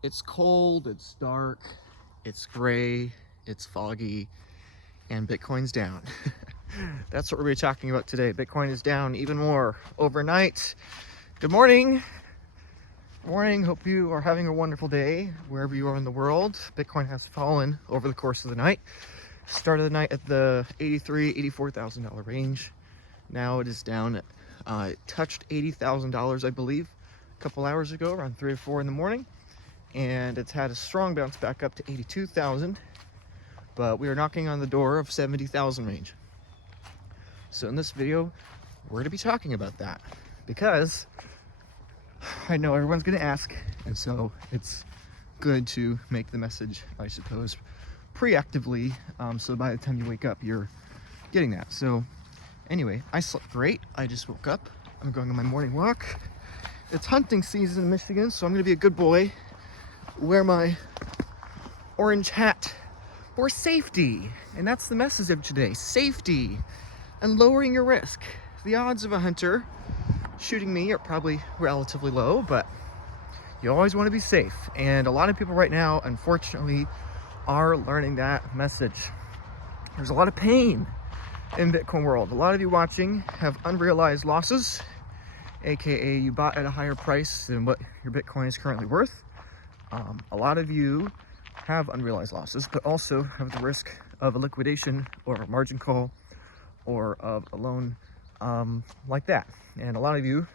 It's cold, it's dark, it's gray, it's foggy, and Bitcoin's down. That's what we're talking about today. Bitcoin is down even more overnight. Good morning. Good morning. Hope you are having a wonderful day wherever you are in the world. Bitcoin has fallen over the course of the night. Started the night at the $83,000, $84,000 range. Now it is down. It touched $80,000, I believe, a couple hours ago, around 3 or 4 in the morning. And it's had a strong bounce back up to 82,000, but we are knocking on the door of 70,000 range. So in this video, we're going to be talking about that because I know everyone's going to ask, and so it's good to make the message, I suppose, preactively, so by the time you wake up, you're getting that. So anyway, I slept great. I just woke up. I'm going on my morning walk. It's hunting season in Michigan, so I'm going to be a good boy. Wear my orange hat for safety. And that's the message of today: safety and lowering your risk. The odds of a hunter shooting me are probably relatively low, but you always want to be safe. And a lot of people right now, unfortunately, are learning that message. There's a lot of pain in Bitcoin world. A lot of you watching have unrealized losses, aka you bought at a higher price than what your Bitcoin is currently worth. A lot of you have unrealized losses, but also have the risk of a liquidation or a margin call or of a loan like that. And a lot of you,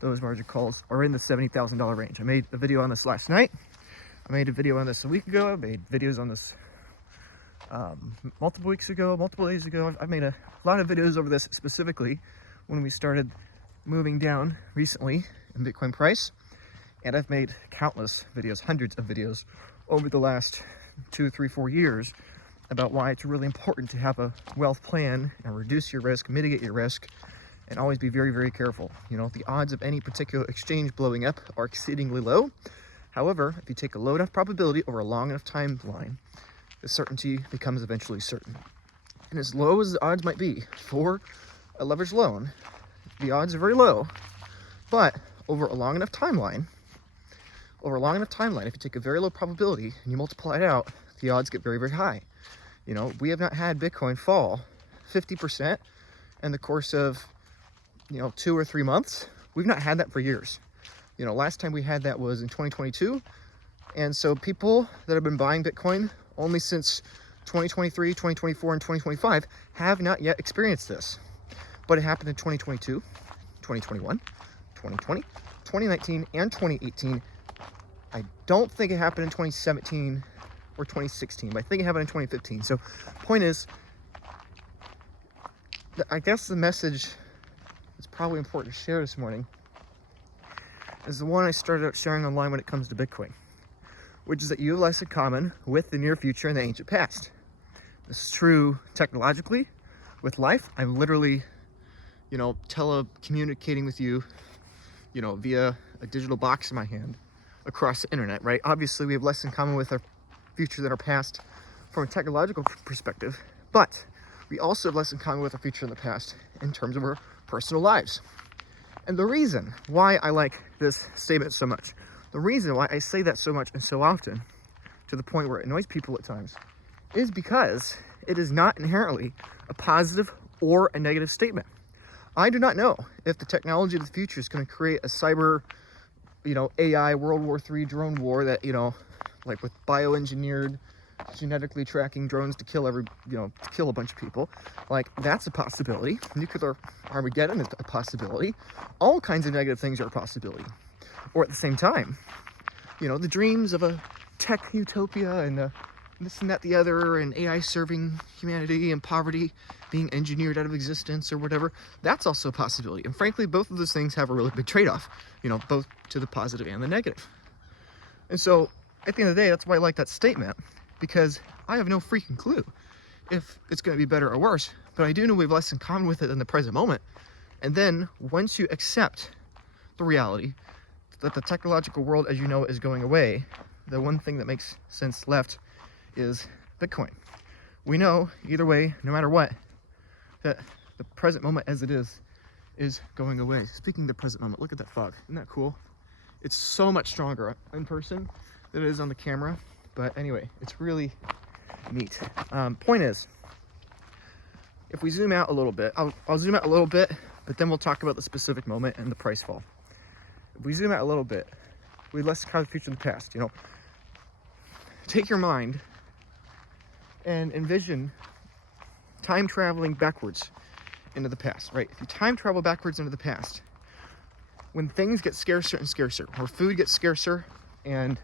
those margin calls are in the $70,000 range. I made a video on this last night. I made a video on this a week ago. I made videos on this multiple weeks ago, multiple days ago. I've made a lot of videos over this, specifically when we started moving down recently in Bitcoin price. And I've made countless videos, hundreds of videos over the last 2, 3, 4 years about why it's really important to have a wealth plan and reduce your risk, mitigate your risk, and always be very, very careful. You know, the odds of any particular exchange blowing up are exceedingly low. However, if you take a low enough probability over a long enough timeline, the certainty becomes eventually certain. And as low as the odds might be for a leveraged loan, the odds are very low, but over a long enough timeline, if you take a very low probability and you multiply it out, the odds get very, very high. You know, we have not had Bitcoin fall 50% in the course of, 2 or 3 months. We've not had that for years. You know, last time we had that was in 2022. And so people that have been buying Bitcoin only since 2023, 2024, and 2025 have not yet experienced this. But it happened in 2022, 2021, 2020, 2019, and 2018. I don't think it happened in 2017 or 2016, but I think it happened in 2015. So point is, I guess the message that's probably important to share this morning is the one I started out sharing online when it comes to Bitcoin, which is that you have less in common with the near future and the ancient past. This is true technologically with life. I'm literally, telecommunicating with you, via a digital box in my hand across the internet, right? Obviously, we have less in common with our future than our past from a technological perspective, but we also have less in common with our future than the past in terms of our personal lives. And the reason why I like this statement so much, the reason why I say that so much and so often, to the point where it annoys people at times, is because it is not inherently a positive or a negative statement. I do not know if the technology of the future is going to create a cyber, AI World War III drone war that, like with bioengineered, genetically tracking drones to kill to kill a bunch of people. Like, that's a possibility. Nuclear Armageddon is a possibility. All kinds of negative things are a possibility. Or at the same time, the dreams of a tech utopia and this and that, the other, and AI serving humanity and poverty being engineered out of existence or whatever, that's also a possibility. And frankly, both of those things have a really big trade-off, both to the positive and the negative. And so at the end of the day, that's why I like that statement, because I have no freaking clue if it's going to be better or worse, but I do know we have less in common with it in the present moment. And then once you accept the reality that the technological world as you know it is going away, the one thing that makes sense left is Bitcoin. We know either way, no matter what, that the present moment as it is going away. Speaking of the present moment, look at that fog. Isn't that cool? It's so much stronger in person than it is on the camera. But anyway, it's really neat. Point is, if we zoom out a little bit, I'll zoom out a little bit, but then we'll talk about the specific moment and the price fall. If we zoom out a little bit, let's kind of the future and the past, you know. Take your mind and envision time traveling backwards into the past, right? If you time travel backwards into the past, when things get scarcer and scarcer, or food gets scarcer and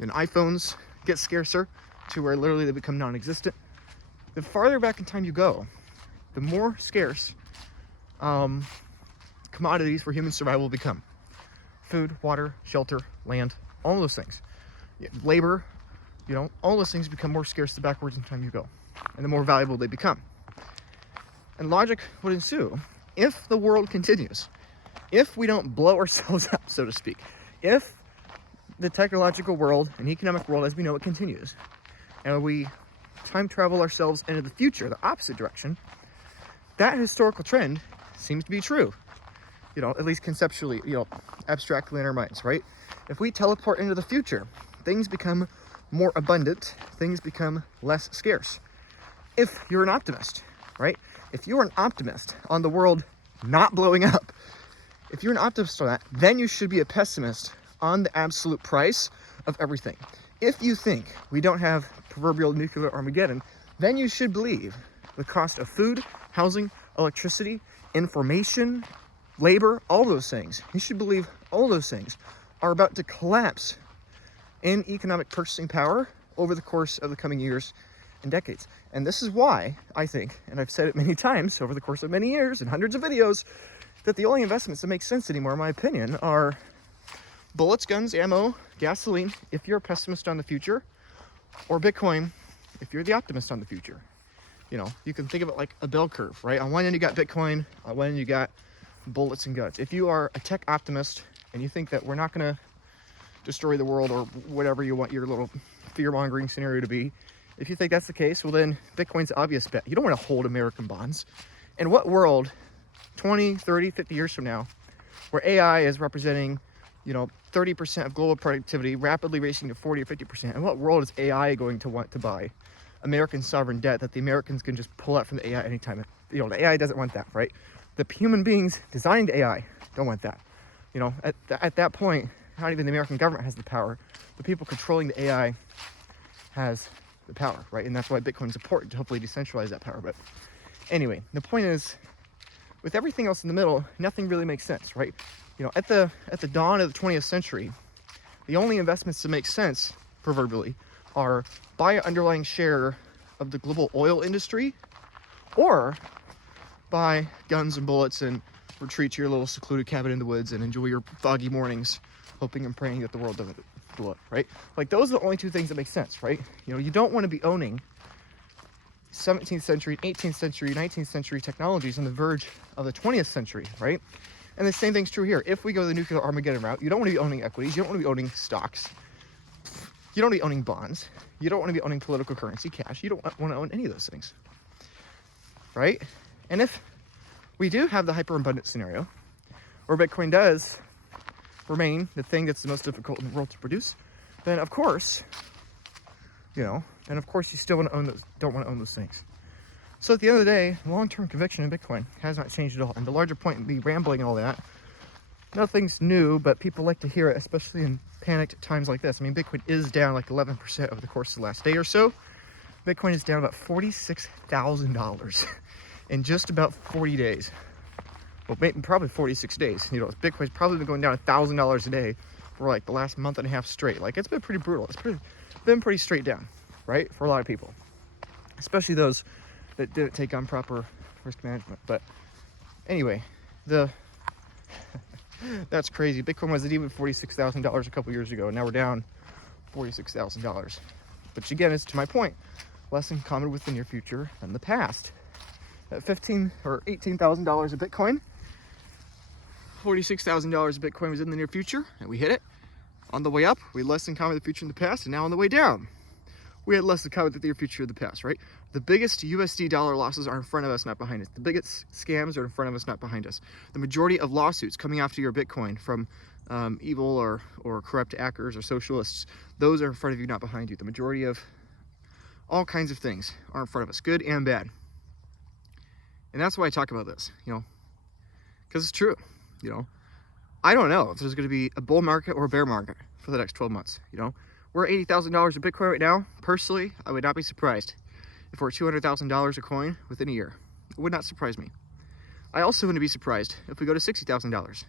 iPhones get scarcer to where literally they become non-existent, the farther back in time you go, the more scarce commodities for human survival become. Food, water, shelter, land, all those things. Labor, you know, all those things become more scarce the backwards in time you go, and the more valuable they become. And logic would ensue if the world continues, if we don't blow ourselves up, so to speak, if the technological world and economic world as we know it continues, and we time travel ourselves into the future, the opposite direction, that historical trend seems to be true. You know, at least conceptually, you know, abstractly in our minds, right? If we teleport into the future, things become more abundant, things become less scarce. If you're an optimist, right? If you're an optimist on the world not blowing up, if you're an optimist on that, then you should be a pessimist on the absolute price of everything. If you think we don't have proverbial nuclear Armageddon, then you should believe the cost of food, housing, electricity, information, labor, all those things. You should believe all those things are about to collapse in economic purchasing power over the course of the coming years and decades. And this is why I think, and I've said it many times over the course of many years and hundreds of videos, that the only investments that make sense anymore, in my opinion, are bullets, guns, ammo, gasoline, if you're a pessimist on the future, or Bitcoin, if you're the optimist on the future. You know, you can think of it like a bell curve, right? On one end you got Bitcoin, on one end you got bullets and guns. If you are a tech optimist and you think that we're not going to destroy the world or whatever you want your little fear-mongering scenario to be, if you think that's the case, well then Bitcoin's the obvious bet. You don't want to hold American bonds. In what world 20, 30, 50 years from now, where AI is representing, you know, 30% of global productivity, rapidly racing to 40 or 50%, in what world is AI going to want to buy American sovereign debt that the Americans can just pull out from the AI anytime? You know, the AI doesn't want that, right? The human beings designed AI don't want that. You know, at that point, not even the American government has the power. The people controlling the AI has the power, right? And that's why Bitcoin's important, to hopefully decentralize that power. But anyway, the point is, with everything else in the middle, nothing really makes sense, right? You know, at the dawn of the 20th century, the only investments that make sense, proverbially, are buy an underlying share of the global oil industry, or buy guns and bullets and retreat to your little secluded cabin in the woods and enjoy your foggy mornings, hoping and praying that the world doesn't blow up, right? Like, those are the only two things that make sense, right? You know, you don't want to be owning 17th century, 18th century, 19th century technologies on the verge of the 20th century, right? And the same thing's true here. If we go the nuclear Armageddon route, you don't want to be owning equities, you don't want to be owning stocks, you don't want to be owning bonds, you don't want to be owning political currency, cash, you don't want to own any of those things, right? And if we do have the hyper-abundant scenario, where Bitcoin does remain the thing that's the most difficult in the world to produce, then of course, you know, then of course you still want to own those, don't want to own those things. So at the end of the day, long-term conviction in Bitcoin has not changed at all. And the larger point in me rambling and all that, nothing's new, but people like to hear it, especially in panicked times like this. I mean, Bitcoin is down like 11% over the course of the last day or so. Bitcoin is down about $46,000 in just about 40 days. Well, maybe probably 46 days. You know, Bitcoin's probably been going down $1,000 a day for like the last month and a half straight. Like, it's been pretty brutal. It's been pretty straight down, right? For a lot of people, especially those that didn't take on proper risk management. But anyway, that's crazy. Bitcoin was at even $46,000 a couple years ago, and now we're down $46,000. Which again is, to my point, less in common with the near future than the past. At $15,000 or $18,000 of Bitcoin, $46,000 of Bitcoin was in the near future, and we hit it. On the way up, we had less in common with the future in the past, and now on the way down, we had less in common with the near future of the past, right? The biggest USD dollar losses are in front of us, not behind us. The biggest scams are in front of us, not behind us. The majority of lawsuits coming after your Bitcoin from evil or corrupt actors or socialists. Those are in front of you, not behind you. The majority of all kinds of things are in front of us, good and bad. And that's why I talk about this, you know, because it's true. You know, I don't know if there's going to be a bull market or a bear market for the next 12 months. You know, we're at $80,000 a Bitcoin right now. Personally, I would not be surprised if we're at $200,000 a coin within a year. It would not surprise me. I also wouldn't be surprised if we go to $60,000.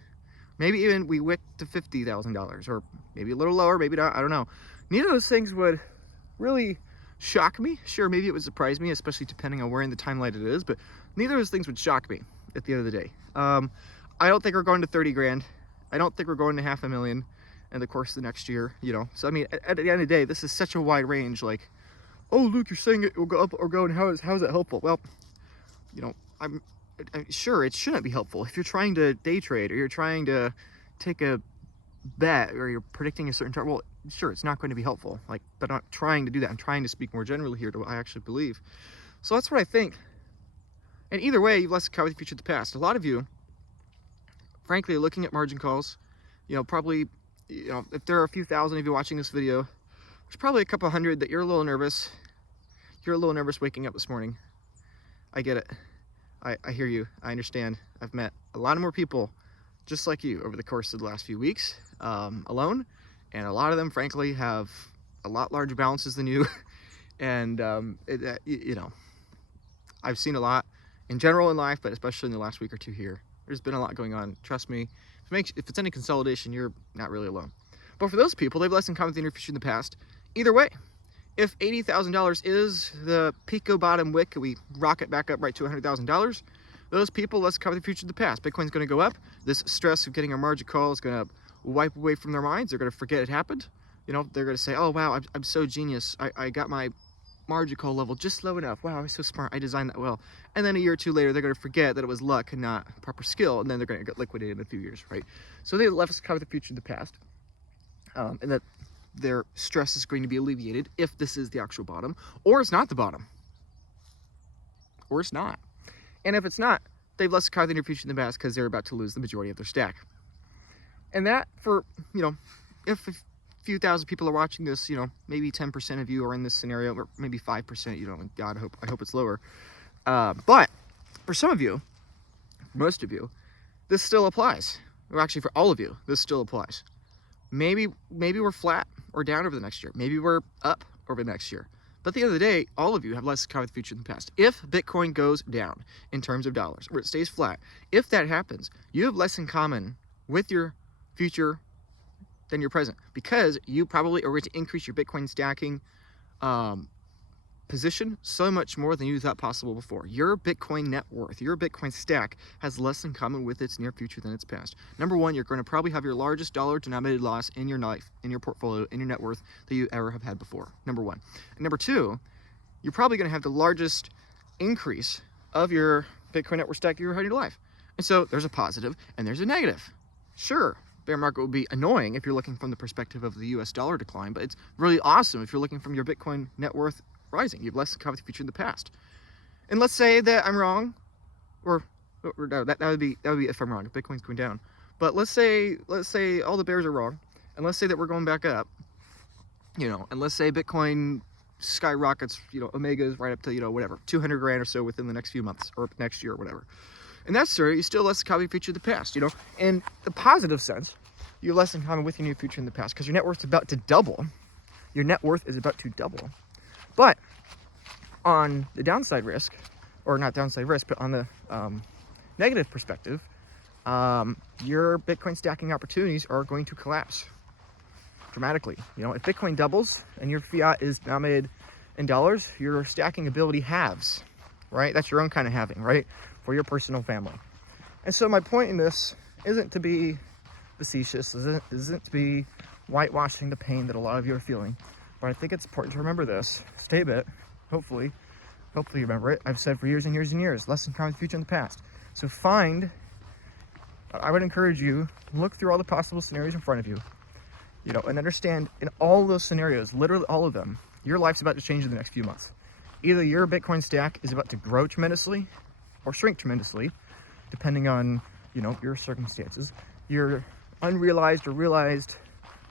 Maybe even we wick to $50,000, or maybe a little lower, maybe not, I don't know. Neither of those things would really shock me. Sure, maybe it would surprise me, especially depending on where in the timeline it is, but neither of those things would shock me at the end of the day. I don't think we're going to 30 grand. I don't think we're going to $500,000 in the course of the next year, you know. So I mean, at the end of the day, this is such a wide range. Like, oh, Luke, you're saying it will go up or go, and how is that helpful? Well, you know, I'm sure it shouldn't be helpful if you're trying to day trade or you're trying to take a bet or you're predicting a certain target. Well, sure, it's not going to be helpful. Like, but I'm not trying to do that. I'm trying to speak more generally here to what I actually believe. So that's what I think. And either way, you've less to cover the future of the past. A lot of you, frankly, are looking at margin calls. You know, probably, you know, if there are a few thousand of you watching this video, there's probably a couple hundred that you're a little nervous. You're a little nervous waking up this morning. I get it. I hear you. I understand. I've met a lot of more people just like you over the course of the last few weeks alone. And a lot of them, frankly, have a lot larger balances than you. And, you know, I've seen a lot in general in life, but especially in the last week or two here. There's been a lot going on. Trust me, if it's any consolidation, you're not really alone. But for those people, they've less in common with the near future in the past. Either way, if $80,000 is the pico bottom wick, we rocket back up right to $100,000, those people, let's cover the future of the past. Bitcoin's going to go up. This stress of getting a margin call is going to wipe away from their minds. They're going to forget it happened. You know, they're going to say, oh, wow, I'm so genius. I got my margin call level just low enough. Wow, I'm so smart. I designed that well. And then a year or two later, they're going to forget that it was luck and not proper skill. And then they're going to get liquidated in a few years, right? So they left us cover the future of the past. And that their stress is going to be alleviated if this is the actual bottom, or it's not the bottom, or it's not. And if it's not, they've less cover the near future in the past because they're about to lose the majority of their stack. And that, for, you know, if a few thousand people are watching this, you know, maybe 10% of you are in this scenario, or maybe 5%, you know, God, I hope it's lower. But for some of you, most of you, this still applies. Or actually for all of you, this still applies. Maybe we're flat or down over the next year. Maybe we're up over the next year. But at the end of the day, all of you have less to cover the future than the past. If Bitcoin goes down in terms of dollars, or it stays flat, if that happens, you have less in common with your future than your present, because you probably are going to increase your Bitcoin stacking position so much more than you thought possible before. Your Bitcoin net worth, your Bitcoin stack has less in common with its near future than its past. Number one, you're going to probably have your largest dollar denominated loss in your life, in your portfolio, in your net worth that you ever have had before. Number one. And number two, you're probably going to have the largest increase of your Bitcoin net worth stack you ever had in your life. And so there's a positive and there's a negative. Sure, bear market will be annoying if you're looking from the perspective of the US dollar decline, but it's really awesome if you're looking from your Bitcoin net worth rising. You have less to cover the future in the past. And let's say that I'm wrong, or no, that would be if I'm wrong, if Bitcoin's going down. But let's say all the bears are wrong, and let's say that we're going back up, you know, and let's say Bitcoin skyrockets, you know, Omega's right up to, you know, whatever, 200 grand or so within the next few months or next year or whatever. And that's true, you still less to cover the future of the past, you know. In the positive sense, you're less in common with your new future in the past because your net worth's about to double. Your net worth is about to double. But on the downside risk, or not downside risk, but on the negative perspective, your Bitcoin stacking opportunities are going to collapse dramatically. You know, if Bitcoin doubles and your fiat is denominated in dollars, your stacking ability halves, right? That's your own kind of halving, right? For your personal family. And so my point in this isn't to be facetious, isn't to be whitewashing the pain that a lot of you are feeling. But I think it's important to remember this statement. Hopefully you remember it. I've said for years and years and years, less in common with the future and the past. So I would encourage you, look through all the possible scenarios in front of you, you know, and understand in all those scenarios, literally all of them, your life's about to change in the next few months. Either your Bitcoin stack is about to grow tremendously or shrink tremendously, depending on, you know, your circumstances. Your unrealized or realized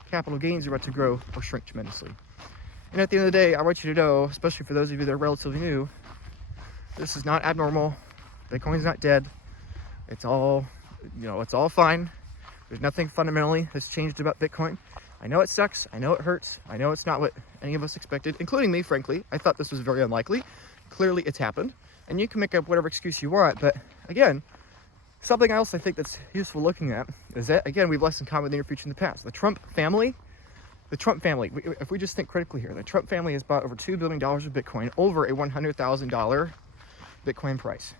capital gains are about to grow or shrink tremendously. And at the end of the day, I want you to know, especially for those of you that are relatively new, this is not abnormal. Bitcoin's not dead. It's all, it's all fine. There's nothing fundamentally that's changed about Bitcoin. I know it sucks. I know it hurts. I know it's not what any of us expected, including me, frankly. I thought this was very unlikely. Clearly, it's happened. And you can make up whatever excuse you want. But again, something else I think that's useful looking at is that, again, we've less in common with the near future in the past. The Trump family, if we just think critically here, the Trump family has bought over $2 billion of Bitcoin over a $100,000 Bitcoin price.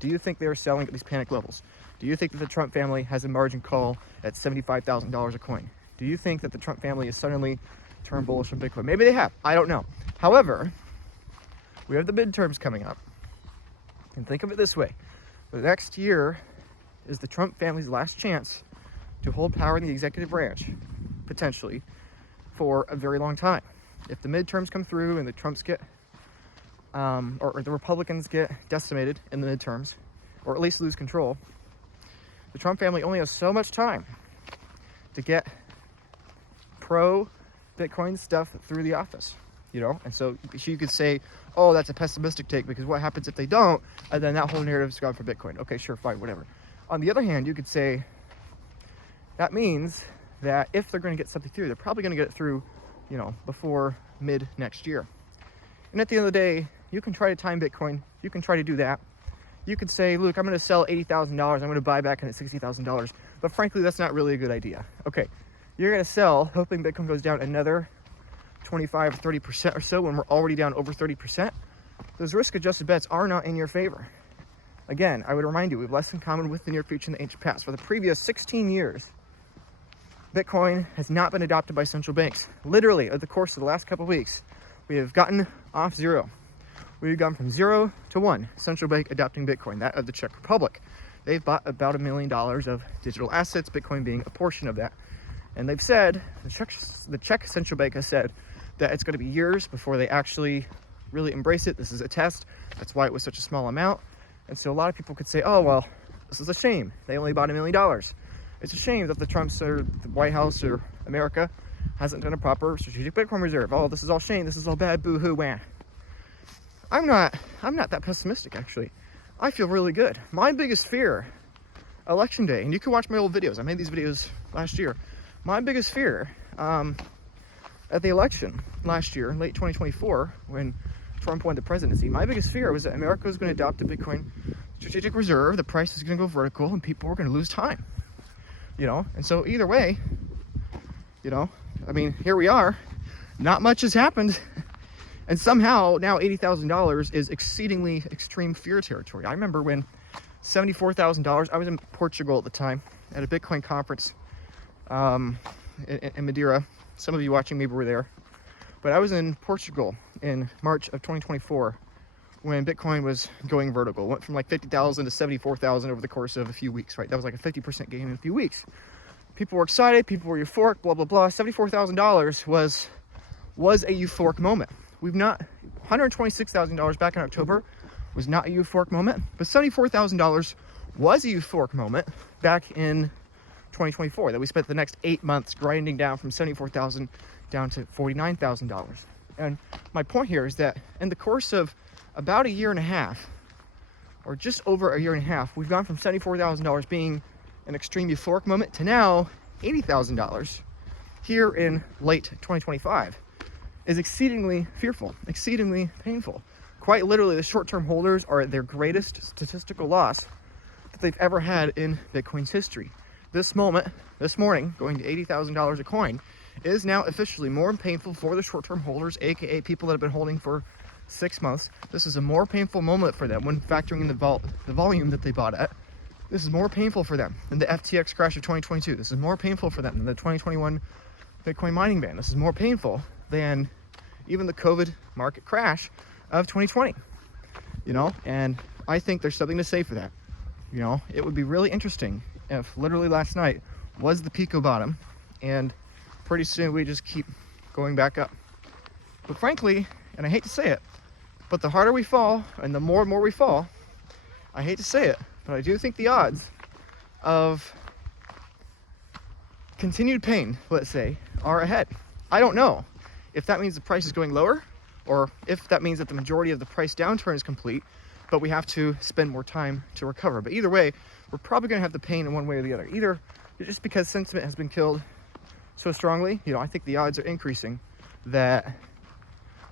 Do you think they're selling at these panic levels? Do you think that the Trump family has a margin call at $75,000 a coin? Do you think that the Trump family has suddenly turned bullish on Bitcoin? Maybe they have. I don't know. However, we have the midterms coming up. And think of it this way. The next year is the Trump family's last chance to hold power in the executive branch, potentially, for a very long time. If the midterms come through and the Trumps get, or the Republicans get decimated in the midterms, or at least lose control, the Trump family only has so much time to get pro-Bitcoin stuff through the office, And so you could say, oh, that's a pessimistic take because what happens if they don't? And then that whole narrative's gone for Bitcoin. Okay, sure, fine, whatever. On the other hand, you could say that means that if they're going to get something through, they're probably going to get it through, before mid next year. And at the end of the day, you can try to time Bitcoin. You can try to do that. You could say, look, I'm going to sell $80,000. I'm going to buy back in at $60,000. But frankly, that's not really a good idea. Okay, you're going to sell hoping Bitcoin goes down another 25 or 30% or so when we're already down over 30%. Those risk-adjusted bets are not in your favor. Again, I would remind you, we have less in common with the near future and the ancient past. For the previous 16 years, Bitcoin has not been adopted by central banks. Literally, over the course of the last couple of weeks, we have gotten off zero. We've gone from 0 to 1 central bank adopting Bitcoin, that of the Czech Republic. They've bought about $1 million of digital assets, Bitcoin being a portion of that. And they've said, the Czech central bank has said that it's going to be years before they actually really embrace it. This is a test. That's why it was such a small amount. And so a lot of people could say, oh, well, this is a shame. They only bought $1 million. It's a shame that the Trumps or the White House or America hasn't done a proper strategic Bitcoin reserve. Oh, this is all shame. This is all bad. Boo-hoo, wah. I'm not that pessimistic, actually. I feel really good. My biggest fear, election day, and you can watch my old videos. I made these videos last year. My biggest fear at the election last year, in late 2024, when Trump won the presidency, my biggest fear was that America was going to adopt a Bitcoin strategic reserve, the price is going to go vertical, and people were going to lose time. And so either way, here we are. Not much has happened. And somehow now $80,000 is exceedingly extreme fear territory. I remember when $74,000, I was in Portugal at the time at a Bitcoin conference in Madeira. Some of you watching maybe were there. But I was in Portugal in March of 2024 when Bitcoin was going vertical. It went from like 50,000 to 74,000 over the course of a few weeks, right? That was like a 50% gain in a few weeks. People were excited, people were euphoric, blah, blah, blah. $74,000 was a euphoric moment. $126,000 back in October was not a euphoric moment, but $74,000 was a euphoric moment back in 2024 that we spent the next 8 months grinding down from $74,000 down to $49,000. And my point here is that in the course of about a year and a half, or just over a year and a half, we've gone from $74,000 being an extreme euphoric moment to now $80,000 here in late 2025 is exceedingly fearful, exceedingly painful. Quite literally, the short-term holders are at their greatest statistical loss that they've ever had in Bitcoin's history. This morning, going to $80,000 a coin, is now officially more painful for the short-term holders, aka people that have been holding for 6 months. This is a more painful moment for them when factoring in the volume that they bought at. This is more painful for them than the FTX crash of 2022. This is more painful for them than the 2021 Bitcoin mining ban. This is more painful than even the COVID market crash of 2020. And I think there's something to say for that. It would be really interesting if literally last night was the Pico bottom and pretty soon we just keep going back up. But frankly, and I hate to say it, but the harder we fall and the more and more we fall, I hate to say it, but I do think the odds of continued pain, let's say, are ahead. I don't know if that means the price is going lower or if that means that the majority of the price downturn is complete, but we have to spend more time to recover. But either way, we're probably going to have the pain in one way or the other. Either just because sentiment has been killed so strongly, I think the odds are increasing that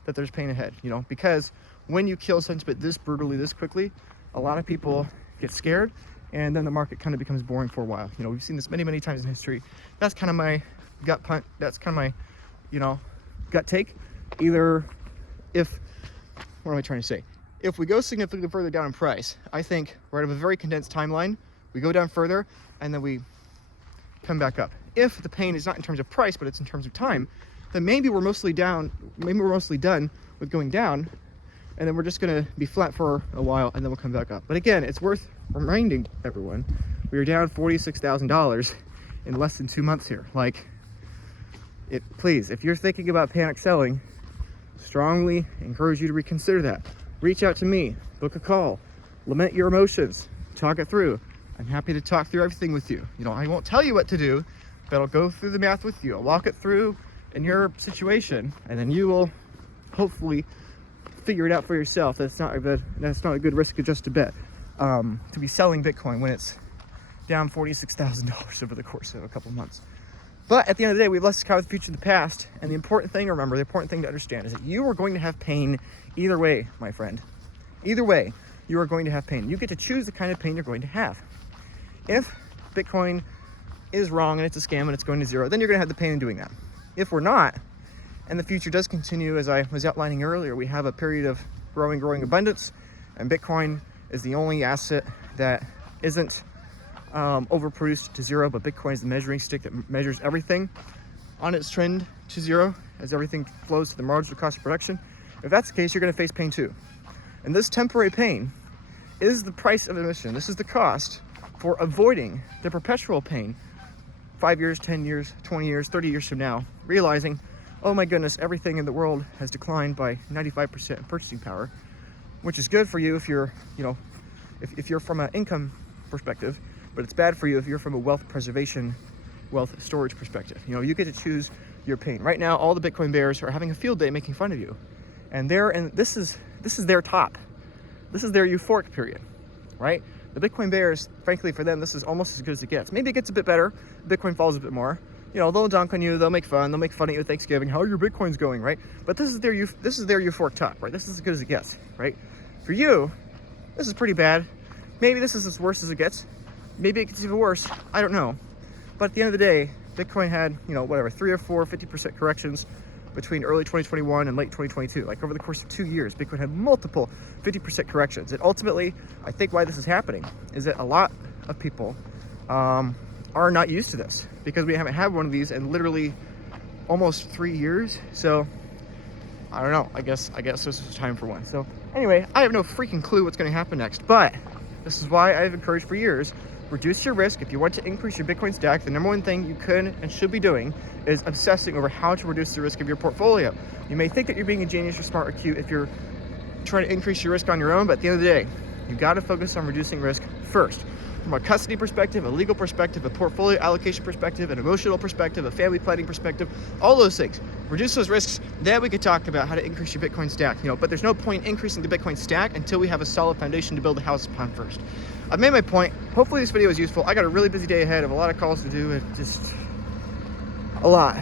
there's pain ahead, because when you kill sentiment this brutally, this quickly, a lot of people get scared, and then the market kind of becomes boring for a while. We've seen this many, many times in history. That's kind of my gut punt. That's kind of my, gut take. What am I trying to say? If we go significantly further down in price, I think we're out of a very condensed timeline. We go down further, and then we come back up. If the pain is not in terms of price, but it's in terms of time, then maybe we're mostly done with going down, and then we're just going to be flat for a while, and then we'll come back up. But again, it's worth reminding everyone, we are down $46,000 in less than 2 months here. Please, if you're thinking about panic selling, strongly encourage you to reconsider that. Reach out to me, book a call, lament your emotions, talk it through. I'm happy to talk through everything with you. I won't tell you what to do, but I'll go through the math with you. I'll walk it through in your situation, and then you will hopefully figure it out for yourself. That's not a good risk-adjusted bet to be selling Bitcoin when it's down $46,000 over the course of a couple months. But at the end of the day, we've less to cover the future than the past. And the important thing to understand is that you are going to have pain either way, my friend. Either way, you are going to have pain. You get to choose the kind of pain you're going to have. If Bitcoin is wrong and it's a scam and it's going to zero, then you're going to have the pain in doing that. If we're not, and the future does continue, as I was outlining earlier, we have a period of growing abundance, and Bitcoin is the only asset that isn't overproduced to zero, but Bitcoin is the measuring stick that measures everything on its trend to zero as everything flows to the marginal cost of production. If that's the case, you're going to face pain too. And this temporary pain is the price of admission. This is the cost for avoiding the perpetual pain 5 years, 10 years, 20 years, 30 years from now, realizing, oh my goodness, everything in the world has declined by 95% in purchasing power, which is good for you if you're, if you're from an income perspective, but it's bad for you if you're from a wealth preservation, wealth storage perspective. You get to choose your pain. Right now, all the Bitcoin bears are having a field day making fun of you. And this is their top. This is their euphoric period, right? The Bitcoin bears, frankly, for them, this is almost as good as it gets. Maybe it gets a bit better. Bitcoin falls a bit more. They'll dunk on you. They'll make fun at you at Thanksgiving. How are your Bitcoins going, right? But this is their euphoric top, right? This is as good as it gets, right? For you, this is pretty bad. Maybe this is as worse as it gets. Maybe it gets even worse. I don't know. But at the end of the day, Bitcoin had, 3 or 4, 50% corrections between early 2021 and late 2022. Over the course of 2 years, Bitcoin had multiple 50% corrections. And ultimately, I think why this is happening is that a lot of people are not used to this because we haven't had one of these in literally almost 3 years. So I don't know. I guess this is time for one. So anyway, I have no freaking clue what's going to happen next, but this is why I've encouraged for years, reduce your risk. If you want to increase your Bitcoin stack, the number one thing you could and should be doing is obsessing over how to reduce the risk of your portfolio. You may think that you're being a genius or smart or cute if you're trying to increase your risk on your own, but at the end of the day, you got to focus on reducing risk first. From a custody perspective, a legal perspective, a portfolio allocation perspective, an emotional perspective, a family planning perspective, all those things. Reduce those risks, then we could talk about how to increase your Bitcoin stack. But there's no point increasing the Bitcoin stack until we have a solid foundation to build a house upon first. I've made my point. Hopefully this video was useful. I got a really busy day ahead of a lot of calls to do and just a lot.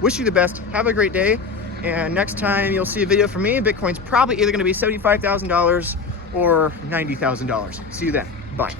Wish you the best. Have a great day. And next time you'll see a video from me, Bitcoin's probably either going to be $75,000 or $90,000. See you then. Bye.